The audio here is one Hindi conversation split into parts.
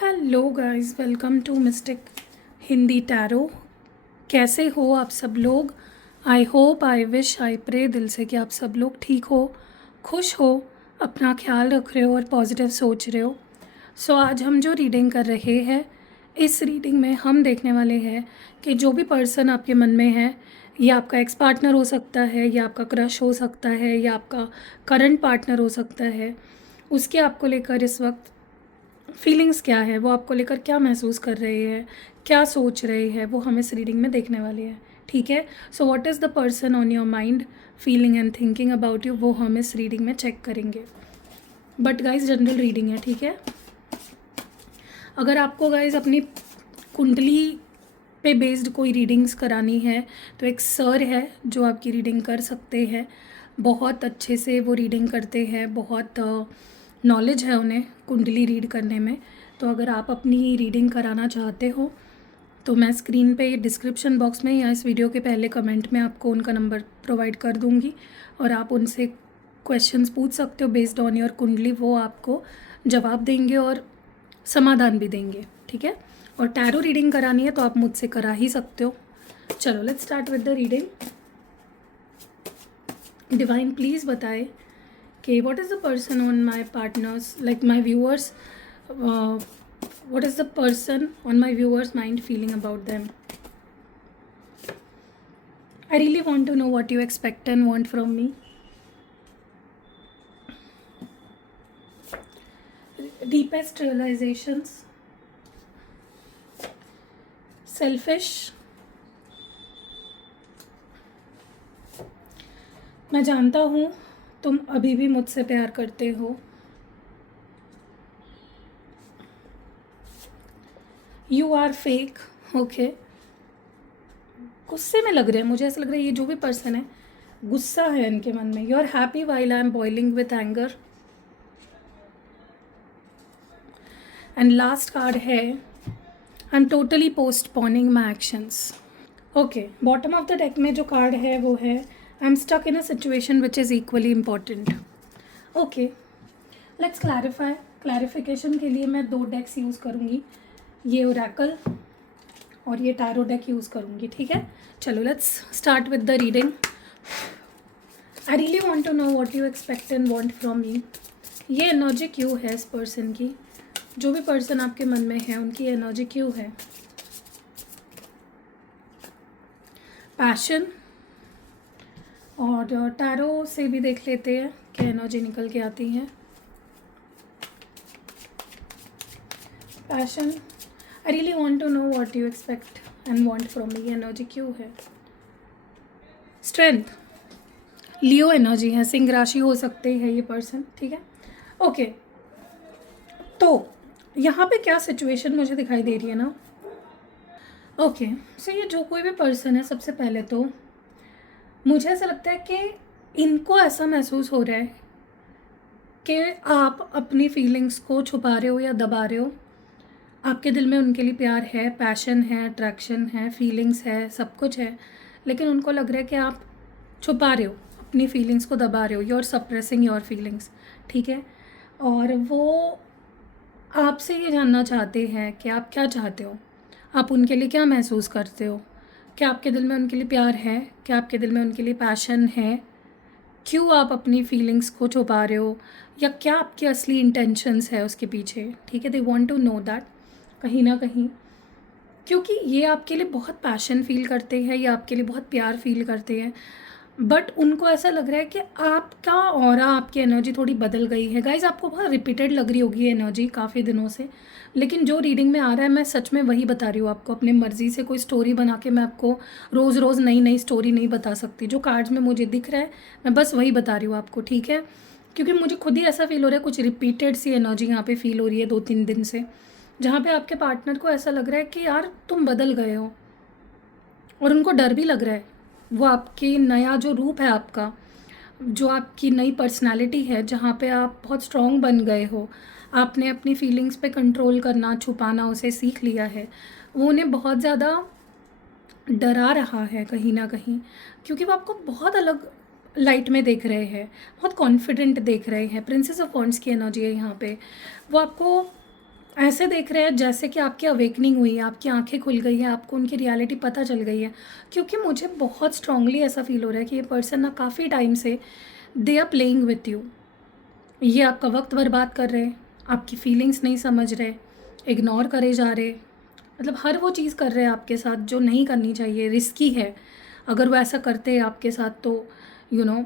Hello guys, welcome to mystic Hindi tarot. कैसे हो आप सब लोग? I hope, I wish, I pray दिल से कि आप सब लोग ठीक हो, खुश हो, अपना ख्याल रख रहे हो और पॉजिटिव सोच रहे हो। सो आज हम जो रीडिंग कर रहे हैं, इस रीडिंग में हम देखने वाले हैं कि जो भी पर्सन आपके मन में है, या आपका एक्स पार्टनर हो सकता है, या आपका क्रश हो सकता है, या आपका करंट पार्टनर हो सकता है, उसके आपको लेकर इस वक्त फीलिंग्स क्या है, वो आपको लेकर क्या महसूस कर रहे हैं, क्या सोच रहे हैं, वो हम इस रीडिंग में देखने वाले हैं। ठीक है, so what is the person on your mind feeling and thinking about you, वो हम इस रीडिंग में चेक करेंगे। बट गाइज जनरल रीडिंग है, ठीक है। अगर आपको गाइज अपनी कुंडली पे बेस्ड कोई रीडिंग्स करानी है तो एक सर है जो आपकी रीडिंग कर सकते हैं। बहुत अच्छे से वो रीडिंग करते हैं, बहुत नॉलेज है उन्हें कुंडली रीड करने में। तो अगर आप अपनी रीडिंग कराना चाहते हो तो मैं स्क्रीन पे डिस्क्रिप्शन बॉक्स में या इस वीडियो के पहले कमेंट में आपको उनका नंबर प्रोवाइड कर दूँगी और आप उनसे क्वेश्चंस पूछ सकते हो बेस्ड ऑन योर कुंडली। वो आपको जवाब देंगे और समाधान भी देंगे, ठीक है। और टैरो रीडिंग करानी है तो आप मुझसे करा ही सकते हो। चलो let's start with the reading. Divine please बताए कि what is the person on my partners, like my viewers, what is the person on my viewers mind feeling about them. I really want to know what you expect and want from me. Deepest realizations. Selfish. मैं जानता हूँ तुम अभी भी मुझसे प्यार करते हो। You are fake. ओके, गुस्से में लग रहे हैं, मुझे ऐसा लग रहा है ये जो भी पर्सन है गुस्सा है इनके मन में। You are happy while I am boiling with anger. And last card है I am totally postponing my actions. Okay, bottom of the deck में जो कार्ड है वो है I am stuck in a situation which is equally important. Okay, let's clarify. Clarification के लिए मैं 2 डेक्स यूज़ करूँगी, ये ओरेकल और ये टैरो डेक यूज़ करूँगी, ठीक है। चलो let's start with the reading. I really want to know what you expect and want from me. ये एनर्जी क्यों है इस पर्सन की? जो भी पर्सन आपके मन में है उनकी एनर्जी क्यों है? पैशन और टैरो से भी देख लेते हैं कि एनर्जी निकल के आती है। Passion, I really want to know what you expect and want from me, energy क्यों है? स्ट्रेंथ, लियो एनर्जी है, सिंह राशि हो सकते हैं ये पर्सन, ठीक है। ओके, तो यहाँ पे क्या सिचुएशन मुझे दिखाई दे रही है ना। ओके, सो ये जो कोई भी पर्सन है, सबसे पहले तो मुझे ऐसा लगता है कि इनको ऐसा महसूस हो रहा है कि आप अपनी फीलिंग्स को छुपा रहे हो या दबा रहे हो। आपके दिल में उनके लिए प्यार है, पैशन है, अट्रैक्शन है, फीलिंग्स है, सब कुछ है, लेकिन उनको लग रहा है कि आप छुपा रहे हो, अपनी फीलिंग्स को दबा रहे हो। You are suppressing your feelings, ठीक है। और वो आपसे ये जानना चाहते हैं कि आप क्या चाहते हो, आप उनके लिए क्या महसूस करते हो, क्या आपके दिल में उनके लिए प्यार है, क्या आपके दिल में उनके लिए पैशन है, क्यों आप अपनी फीलिंग्स को छुपा रहे हो, या क्या आपकी असली इंटेंशंस है उसके पीछे, ठीक है। They want to know that कहीं ना कहीं, क्योंकि ये आपके लिए बहुत पैशन फील करते हैं, या आपके लिए बहुत प्यार फील करते हैं, बट उनको ऐसा लग रहा है कि आपका ऑरा, आपकी एनर्जी थोड़ी बदल गई है। गाइज आपको बहुत रिपीटेड लग रही होगी ये एनर्जी काफ़ी दिनों से, लेकिन जो रीडिंग में आ रहा है मैं सच में वही बता रही हूँ आपको। अपनी मर्ज़ी से कोई स्टोरी बना के मैं आपको रोज़ रोज़ नई नई स्टोरी नहीं बता सकती। जो कार्ड्स में मुझे दिख रहा है मैं बस वही बता रही हूँ आपको, ठीक है। क्योंकि मुझे खुद ही ऐसा फील हो रहा है, कुछ रिपीटेड सी एनर्जी यहाँ पे फील हो रही है 2-3 दिन से, जहाँ पे आपके पार्टनर को ऐसा लग रहा है कि यार तुम बदल गए हो, और उनको डर भी लग रहा है। वो आपकी नया जो रूप है आपका, जो आपकी नई पर्सनालिटी है, जहाँ पे आप बहुत स्ट्रॉन्ग बन गए हो, आपने अपनी फीलिंग्स पे कंट्रोल करना, छुपाना उसे सीख लिया है, वो उन्हें बहुत ज़्यादा डरा रहा है कहीं ना कहीं, क्योंकि वो आपको बहुत अलग लाइट में देख रहे हैं, बहुत कॉन्फिडेंट देख रहे हैं। प्रिंसेस ऑफ वॉन्ड्स की एनर्जी है यहाँ पे। वो आपको ऐसे देख रहे हैं जैसे कि आपकी अवेकनिंग हुई है, आपकी आंखें खुल गई है, आपको उनकी रियलिटी पता चल गई है। क्योंकि मुझे बहुत स्ट्रांगली ऐसा फील हो रहा है कि ये पर्सन ना काफ़ी टाइम से they are playing with you. ये आपका वक्त बर्बाद कर रहे हैं, आपकी फीलिंग्स नहीं समझ रहे, इग्नोर करे जा रहे, मतलब हर वो चीज़ कर रहे हैं आपके साथ जो नहीं करनी चाहिए, रिस्की है। अगर वो ऐसा करते हैं आपके साथ तो यू नो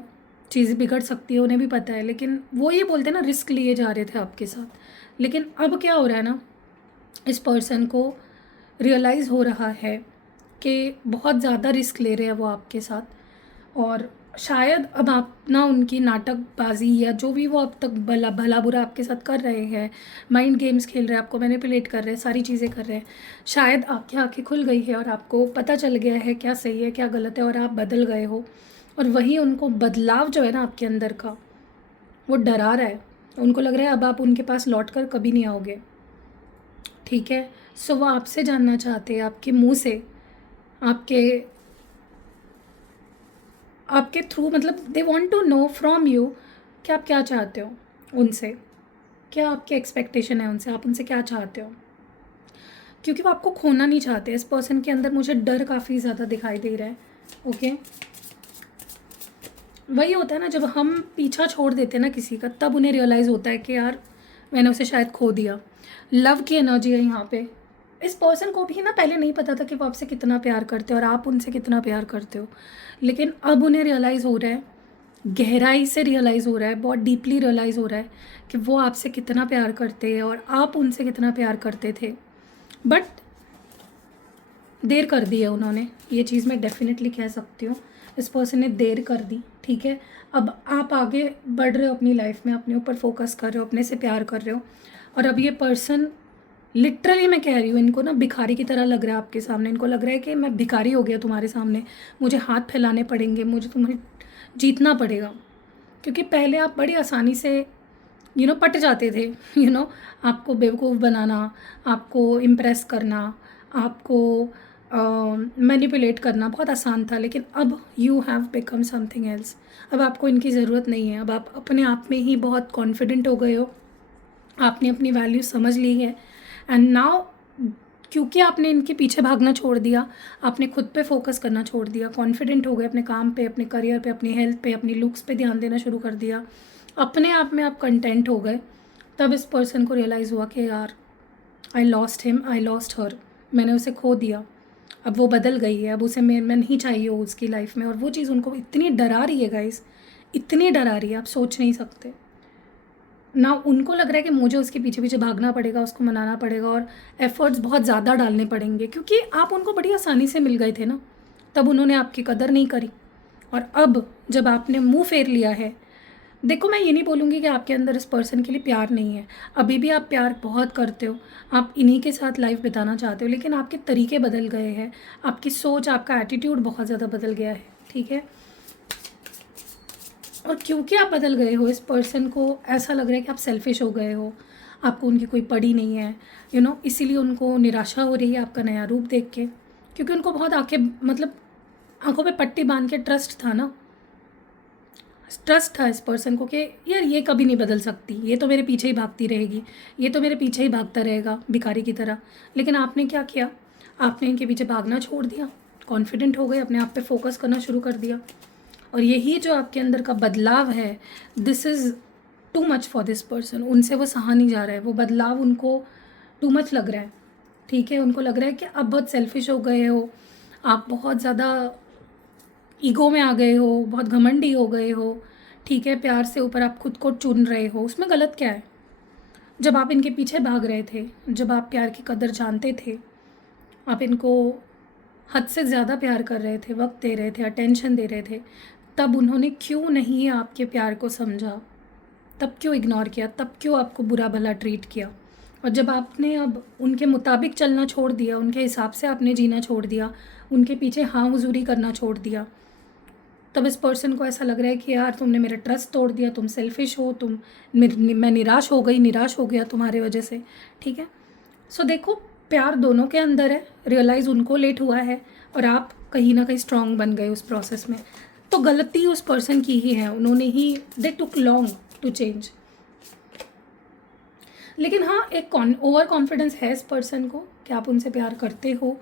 चीज़ें बिगड़ सकती है, उन्हें भी पता है। लेकिन वो ये बोलते हैं ना, रिस्क लिए जा रहे थे आपके साथ। लेकिन अब क्या हो रहा है ना, इस पर्सन को रियलाइज़ हो रहा है कि बहुत ज़्यादा रिस्क ले रहे हैं वो आपके साथ। और शायद अब आप ना उनकी नाटकबाजी या जो भी वो अब तक भला भला बुरा आपके साथ कर रहे हैं, माइंड गेम्स खेल रहे हैं, आपको मैनिपुलेट कर रहे हैं, सारी चीज़ें कर रहे हैं, शायद आपकी आंखें खुल गई है और आपको पता चल गया है क्या सही है क्या गलत है, और आप बदल गए हो। और वही उनको बदलाव जो है ना आपके अंदर का, वो डरा रहा है। उनको लग रहा है अब आप उनके पास लौट कर कभी नहीं आओगे। ठीक है, सो वो आपसे जानना चाहते हैं, आपके मुंह से, आपके आपके थ्रू, मतलब they want to know from you कि आप क्या चाहते हो उनसे, क्या आपकी एक्सपेक्टेशन है उनसे, आप उनसे क्या चाहते हो। क्योंकि वो आपको खोना नहीं चाहते। इस पर्सन के अंदर मुझे डर काफ़ी ज़्यादा दिखाई दे रहा है। ओके, वही होता है ना, जब हम पीछा छोड़ देते हैं ना किसी का, तब उन्हें रियलाइज़ होता है कि यार मैंने उसे शायद खो दिया। लव की एनर्जी है यहाँ पे। इस पर्सन को भी ना पहले नहीं पता था कि वो आपसे कितना प्यार करते हो और आप उनसे कितना प्यार करते हो। लेकिन अब उन्हें रियलाइज़ हो रहा है, गहराई से रियलाइज़ हो रहा है, बहुत डीपली रियलाइज़ हो रहा है कि वो आपसे कितना प्यार करते हैं और आप उनसे कितना प्यार करते थे। बट देर कर दी है उन्होंने, ये चीज़ मैं डेफिनेटली कह सकती हूँ। इस पर्सन ने देर कर दी। ठीक है, अब आप आगे बढ़ रहे हो अपनी लाइफ में, अपने ऊपर फोकस कर रहे हो, अपने से प्यार कर रहे हो। और अब ये पर्सन, लिटरली मैं कह रही हूँ, इनको ना भिखारी की तरह लग रहा है आपके सामने। इनको लग रहा है कि मैं भिखारी हो गया तुम्हारे सामने, मुझे हाथ फैलाने पड़ेंगे, मुझे तुम्हें जीतना पड़ेगा। क्योंकि पहले आप बड़ी आसानी से पट जाते थे। आपको बेवकूफ़ बनाना, आपको इम्प्रेस करना, आपको मैनिपुलेट करना बहुत आसान था। लेकिन अब you have become something else. अब आपको इनकी ज़रूरत नहीं है। अब आप अपने आप में ही बहुत कॉन्फिडेंट हो गए हो, आपने अपनी वैल्यू समझ ली है। एंड नाउ, क्योंकि आपने इनके पीछे भागना छोड़ दिया, आपने खुद पे फोकस करना छोड़ दिया, कॉन्फिडेंट हो गए अपने काम पे, अपने करियर पे, अपनी हेल्थ पे, अपनी लुक्स पे ध्यान देना शुरू कर दिया, अपने आप में आप कंटेंट हो गए। तब इस पर्सन को रियलाइज़ हुआ कि यार I lost him, I lost her, मैंने उसे खो दिया। अब वो बदल गई है, अब उसे मैं नहीं चाहिए हो उसकी लाइफ में। और वो चीज़ उनको इतनी डरा रही है गाइस, इतनी डरा रही है, आप सोच नहीं सकते ना। उनको लग रहा है कि मुझे उसके पीछे पीछे भागना पड़ेगा, उसको मनाना पड़ेगा और एफ़र्ट्स बहुत ज़्यादा डालने पड़ेंगे। क्योंकि आप उनको बड़ी आसानी से मिल गए थे ना, तब उन्होंने आपकी कदर नहीं करी। और अब जब आपने मुंह फेर लिया है, देखो मैं ये नहीं बोलूँगी कि आपके अंदर इस पर्सन के लिए प्यार नहीं है, अभी भी आप प्यार बहुत करते हो, आप इन्हीं के साथ लाइफ बिताना चाहते हो। लेकिन आपके तरीके बदल गए हैं, आपकी सोच, आपका एटीट्यूड बहुत ज़्यादा बदल गया है। ठीक है, और क्योंकि आप बदल गए हो, इस पर्सन को ऐसा लग रहा है कि आप सेल्फिश हो गए हो, आपको उनकी कोई पड़ी नहीं है। इसीलिए उनको निराशा हो रही है आपका नया रूप देख के। क्योंकि उनको बहुत मतलब आंखों पे पट्टी बांध के ट्रस्ट था ना, ट्रस्ट था इस पर्सन को कि यार ये कभी नहीं बदल सकती, ये तो मेरे पीछे ही भागती रहेगी, ये तो मेरे पीछे ही भागता रहेगा भिखारी की तरह। लेकिन आपने क्या किया, आपने इनके पीछे भागना छोड़ दिया, कॉन्फिडेंट हो गए, अपने आप पे फोकस करना शुरू कर दिया। और यही जो आपके अंदर का बदलाव है, this is too much for this person. उनसे वो सहा नहीं जा रहा है, वो बदलाव उनको टू मच लग रहा है। ठीक है, उनको लग रहा है कि अब बहुत सेल्फिश हो गए हो, आप बहुत ज़्यादा ईगो में आ गए हो, बहुत घमंडी हो गए हो। ठीक है, प्यार से ऊपर आप खुद को चुन रहे हो, उसमें गलत क्या है। जब आप इनके पीछे भाग रहे थे, जब आप प्यार की कदर जानते थे, आप इनको हद से ज़्यादा प्यार कर रहे थे, वक्त दे रहे थे, अटेंशन दे रहे थे, तब उन्होंने क्यों नहीं आपके प्यार को समझा, तब क्यों इग्नोर किया, तब क्यों आपको बुरा भला ट्रीट किया। और जब आपने अब उनके मुताबिक चलना छोड़ दिया, उनके हिसाब से आपने जीना छोड़ दिया, उनके पीछे हाँ हुजूरी करना छोड़ दिया, तब इस पर्सन को ऐसा लग रहा है कि यार तुमने मेरा ट्रस्ट तोड़ दिया, तुम सेल्फिश हो, मैं निराश हो गई, निराश हो गया तुम्हारे वजह से। ठीक है, सो देखो, प्यार दोनों के अंदर है, रियलाइज़ उनको लेट हुआ है और आप कहीं ना कहीं स्ट्रांग बन गए उस प्रोसेस में। तो गलती उस पर्सन की ही है, उन्होंने ही, दे टुक लॉन्ग टू चेंज। लेकिन हाँ, एक ओवर कॉन्फिडेंस है इस पर्सन को कि आप उनसे प्यार करते हो,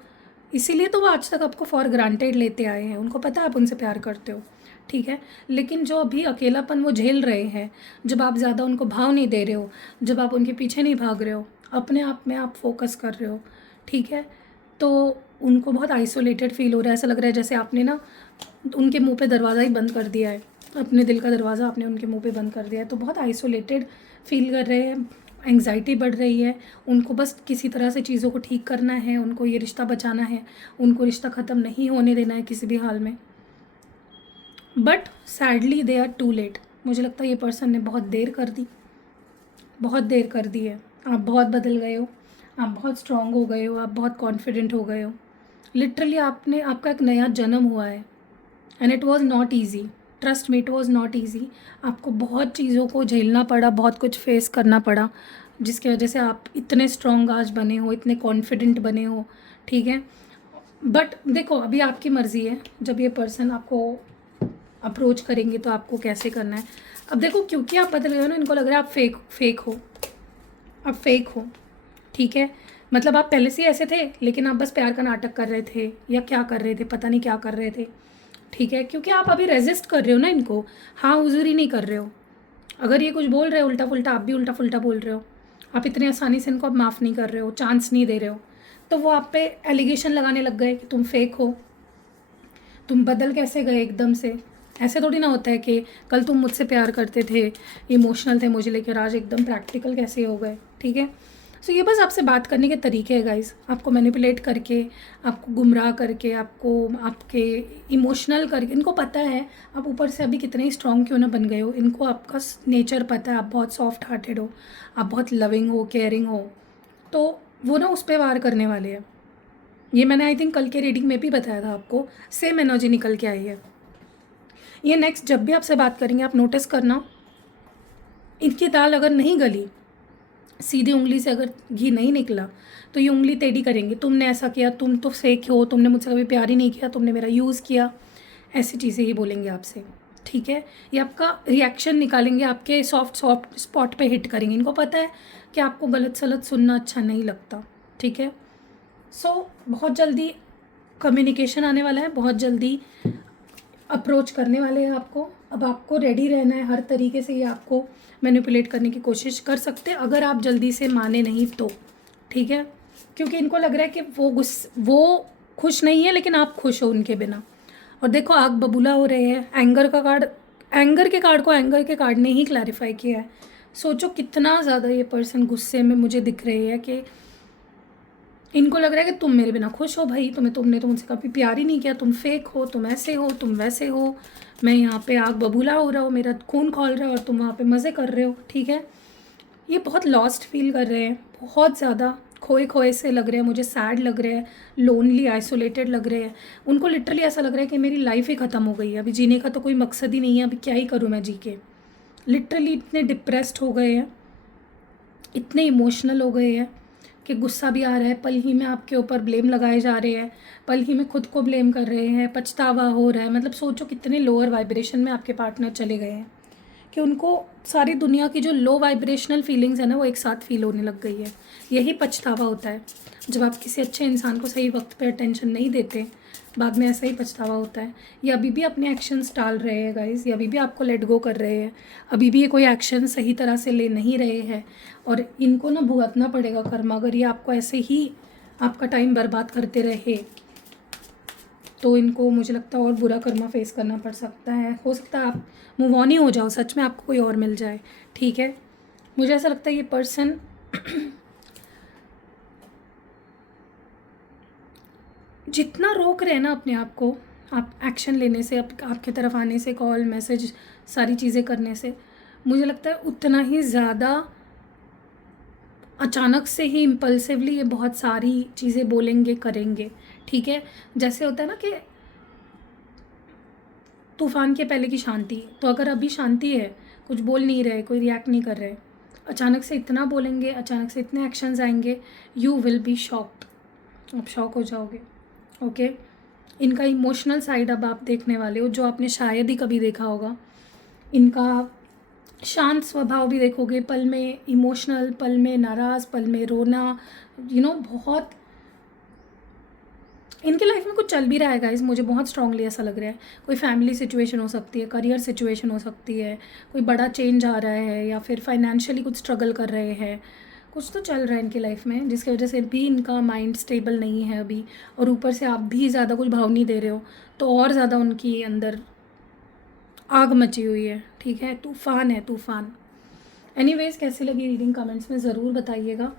इसीलिए तो वो आज तक आपको फॉर ग्रांटेड लेते आए हैं। उनको पता है आप उनसे प्यार करते हो, ठीक है। लेकिन जो अभी अकेलापन वो झेल रहे हैं, जब आप ज़्यादा उनको भाव नहीं दे रहे हो, जब आप उनके पीछे नहीं भाग रहे हो, अपने आप में आप फोकस कर रहे हो, ठीक है, तो उनको बहुत आइसोलेटेड फील हो रहा है। ऐसा लग रहा है जैसे आपने ना उनके मुंह पे दरवाज़ा ही बंद कर दिया है, अपने दिल का दरवाज़ा आपने उनके मुंह पे बंद कर दिया है। तो बहुत आइसोलेटेड फील कर रहे हैं, एंग्जाइटी बढ़ रही है, उनको बस किसी तरह से चीज़ों को ठीक करना है, उनको ये रिश्ता बचाना है, उनको रिश्ता ख़त्म नहीं होने देना है किसी भी हाल में। But sadly they are too late. मुझे लगता है ये पर्सन ने बहुत देर कर दी, बहुत देर कर दी है। आप बहुत बदल गए हो, आप बहुत स्ट्रांग हो गए हो, आप बहुत कॉन्फिडेंट हो गए हो। लिटरली आपका एक नया जन्म हुआ है and it was not easy. Trust me, it was not easy. आपको बहुत चीज़ों को झेलना पड़ा, बहुत कुछ फेस करना पड़ा, जिसकी वजह से आप इतने स्ट्रॉन्ग आज बने हो, इतने कॉन्फिडेंट बने हो, ठीक है। बट देखो, अभी आपकी मर्ज़ी है जब ये पर्सन आपको अप्रोच करेंगे तो आपको कैसे करना है। अब देखो, क्योंकि आप बदल गए हो ना, इनको लग रहा है आप फेक हो, आप फेक हो, ठीक है। मतलब आप पहले से ही ऐसे थे, लेकिन आप बस प्यार का नाटक कर रहे थे या क्या कर रहे थे, पता नहीं क्या कर रहे थे, ठीक है। क्योंकि आप अभी रेजिस्ट कर रहे हो ना इनको, हाँ हुजूरी नहीं कर रहे हो। अगर ये कुछ बोल रहे हो उल्टा पुल्टा, आप भी उल्टा पुल्टा बोल रहे हो। आप इतनी आसानी से इनको अब माफ़ नहीं कर रहे हो, चांस नहीं दे रहे हो। तो वो आप पे एलिगेशन लगाने लग गए कि तुम फेक हो, तुम बदल कैसे गए एकदम से। ऐसे थोड़ी ना होता है कि कल तुम मुझसे प्यार करते थे, इमोशनल थे मुझे लेकर, आज एकदम प्रैक्टिकल कैसे हो गए, ठीक है। सो ये बस आपसे बात करने के तरीके हैं गाइस, आपको मैनिपुलेट करके, आपको गुमराह करके, आपको आपके इमोशनल करके। इनको पता है आप ऊपर से अभी कितने ही स्ट्रॉन्ग क्यों ना बन गए हो, इनको आपका नेचर पता है, आप बहुत सॉफ्ट हार्टेड हो, आप बहुत लविंग हो, केयरिंग हो। तो वो ना उस पर वार करने वाले हैं। ये मैंने आई थिंक कल के रीडिंग में भी बताया था आपको, सेम एनर्जी निकल के आई है। ये नेक्स्ट जब भी आपसे बात करेंगे, आप नोटिस करना, इनकी दाल अगर नहीं गली, सीधी उंगली से अगर घी नहीं निकला, तो ये उंगली टेढ़ी करेंगे, तुमने ऐसा किया, तुम तो फेक हो, तुमने मुझसे कभी प्यार ही नहीं किया, तुमने मेरा यूज़ किया, ऐसी चीज़ें ही बोलेंगे आपसे, ठीक है। ये आपका रिएक्शन निकालेंगे, आपके सॉफ्ट स्पॉट पे हिट करेंगे। इनको पता है कि आपको गलत सलत सुनना अच्छा नहीं लगता, ठीक है। सो बहुत जल्दी कम्युनिकेशन आने वाला है, बहुत जल्दी अप्रोच करने वाले हैं आपको। अब आपको रेडी रहना है, हर तरीके से ये आपको मैनिपुलेट करने की कोशिश कर सकते हैं, अगर आप जल्दी से माने नहीं तो, ठीक है। क्योंकि इनको लग रहा है कि वो खुश नहीं है, लेकिन आप खुश हो उनके बिना। और देखो, आग बबूला हो रहे हैं। एंगर का कार्ड, एंगर के कार्ड को एंगर के कार्ड ने ही क्लैरिफाई किया है। सोचो कितना ज़्यादा ये पर्सन गुस्से में मुझे दिख रहे हैं कि इनको लग रहा है कि तुम मेरे बिना खुश हो भाई, तुमने तो मुझसे कभी प्यार ही नहीं किया, तुम फेक हो, तुम ऐसे हो, तुम वैसे हो, मैं यहाँ पे आग बबूला हो रहा हूँ, मेरा खून खौल रहा है और तुम वहाँ पे मज़े कर रहे हो, ठीक है। ये बहुत लॉस्ट फील कर रहे हैं, बहुत ज़्यादा खोए खोए से लग रहे हैं, मुझे सैड लग रहे हैं, लोनली आइसोलेटेड लग रहे हैं। उनको लिटरली ऐसा लग रहा है कि मेरी लाइफ ही ख़त्म हो गई है, अभी जीने का तो कोई मकसद ही नहीं है, अभी क्या ही करूँ मैं जी के। लिटरली इतने डिप्रेस्ड हो गए हैं, इतने इमोशनल हो गए हैं कि गुस्सा भी आ रहा है, पल ही में आपके ऊपर ब्लेम लगाए जा रहे हैं, पल ही में खुद को ब्लेम कर रहे हैं, पछतावा हो रहा है। मतलब सोचो कितने लोअर वाइब्रेशन में आपके पार्टनर चले गए हैं कि उनको सारी दुनिया की जो लो वाइब्रेशनल फीलिंग्स है ना, वो एक साथ फील होने लग गई है। यही पछतावा होता है, जब आप किसी अच्छे इंसान को सही वक्त पे अटेंशन नहीं देते, बाद में ऐसा ही पछतावा होता है। ये अभी भी अपने एक्शंस टाल रहे हैं गाइस, ये अभी भी आपको लेट गो कर रहे हैं, अभी भी ये कोई एक्शन सही तरह से ले नहीं रहे हैं, और इनको ना भुगतना पड़ेगा कर्म। अगर ये आपको ऐसे ही आपका टाइम बर्बाद करते रहे, तो इनको मुझे लगता है और बुरा कर्मा फेस करना पड़ सकता है। हो सकता है आप मूव ऑन ही हो जाओ, सच में आपको कोई और मिल जाए, ठीक है। मुझे ऐसा लगता है ये पर्सन जितना रोक रहे हैं ना अपने आप को, आप एक्शन लेने से, आपके तरफ आने से, कॉल मैसेज सारी चीज़ें करने से, मुझे लगता है उतना ही ज़्यादा अचानक से ही इम्पल्सिवली ये बहुत सारी चीज़ें बोलेंगे, करेंगे, ठीक है। जैसे होता है ना कि तूफ़ान के पहले की शांति, तो अगर अभी शांति है, कुछ बोल नहीं रहे, कोई रिएक्ट नहीं कर रहे, अचानक से इतना बोलेंगे, अचानक से इतने एक्शंस आएंगे, यू विल बी शॉक्ड, आप शॉक हो जाओगे, ओके। इनका इमोशनल साइड अब आप देखने वाले हो, जो आपने शायद ही कभी देखा होगा। इनका शांत स्वभाव भी देखोगे, पल में इमोशनल, पल में नाराज़, पल में रोना, बहुत इनके लाइफ में कुछ चल भी रहा है गाइस, मुझे बहुत स्ट्रांगली ऐसा लग रहा है। कोई फैमिली सिचुएशन हो सकती है, करियर सिचुएशन हो सकती है, कोई बड़ा चेंज आ रहा है, या फिर फाइनेंशियली कुछ स्ट्रगल कर रहे हैं, कुछ तो चल रहा है इनकी लाइफ में जिसकी वजह से भी इनका माइंड स्टेबल नहीं है अभी। और ऊपर से आप भी ज़्यादा कुछ भाव नहीं दे रहे हो, तो और ज़्यादा उनकी अंदर आग मची हुई है, ठीक है, तूफ़ान है तूफ़ान। एनीवेज़, कैसी लगी रीडिंग कमेंट्स में ज़रूर बताइएगा।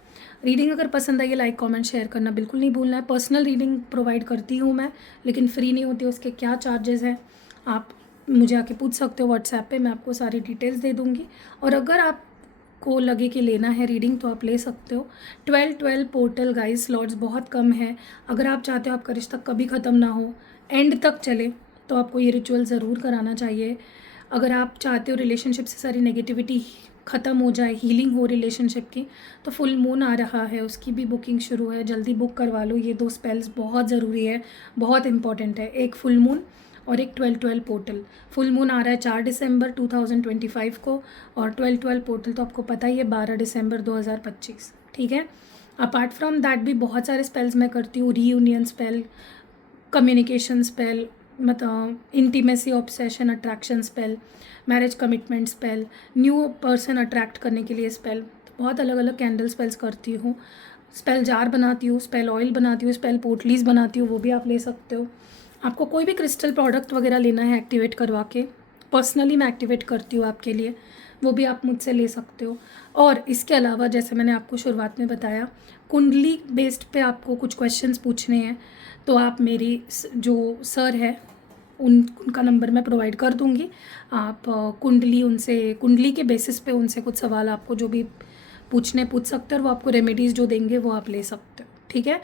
रीडिंग अगर पसंद आई है, लाइक कमेंट शेयर करना बिल्कुल नहीं भूलना है। पर्सनल रीडिंग प्रोवाइड करती हूँ मैं, लेकिन फ्री नहीं होती, उसके क्या चार्जेस हैं आप मुझे आके पूछ सकते हो व्हाट्सएप पे, मैं आपको सारी डिटेल्स दे दूँगी। और अगर आपको लगे कि लेना है रीडिंग तो आप ले सकते हो। 12-12 पोर्टल गाइस, स्लॉट्स बहुत कम है। अगर आप चाहते हो आपका रिश्ता कभी ख़त्म ना हो, एंड तक चले, तो आपको ये रिचुअल ज़रूर कराना चाहिए। अगर आप चाहते हो रिलेशनशिप से सारी नेगेटिविटी ख़त्म हो जाए, हीलिंग हो रिलेशनशिप की, तो फुल मून आ रहा है, उसकी भी बुकिंग शुरू है, जल्दी बुक करवा लो। ये 2 स्पेल्स बहुत ज़रूरी है, बहुत इंपॉर्टेंट है, एक फुल मून और एक 12-12 पोर्टल। फुल मून आ रहा है 4 दिसंबर 2025 को, और 12-12 पोर्टल तो आपको पता ही है 12 दिसंबर 2025, ठीक है। अपार्ट फ्रॉम दैट भी बहुत सारे स्पेल्स मैं करती हूँ, रीयूनियन स्पेल, कम्युनिकेशन स्पेल, मतलब intimacy, obsession, attraction spell, marriage commitment spell, new person attract करने के लिए स्पेल, तो बहुत अलग अलग कैंडल स्पेल्स करती हूँ। स्पेल जार बनाती हूँ, स्पेल ऑयल बनाती हूँ, स्पेल पोटलीज बनाती हूँ, वो भी आप ले सकते हो। आपको कोई भी क्रिस्टल प्रोडक्ट वगैरह लेना है एक्टिवेट करवा के, पर्सनली मैं एक्टिवेट करती हूँ आपके लिए, वो भी आप मुझसे ले सकते हो। और इसके अलावा जैसे मैंने आपको शुरुआत में बताया, कुंडली बेस्ड पे आपको कुछ क्वेश्चंस पूछने हैं, तो आप मेरी जो सर है उनका नंबर मैं प्रोवाइड कर दूँगी। आप कुंडली के बेसिस पे उनसे कुछ सवाल आपको जो भी पूछ सकते हो, और वो आपको रेमेडीज़ जो देंगे वो आप ले सकते हो, ठीक है।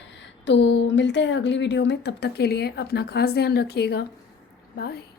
तो मिलते हैं अगली वीडियो में, तब तक के लिए अपना खास ध्यान रखिएगा। बाय।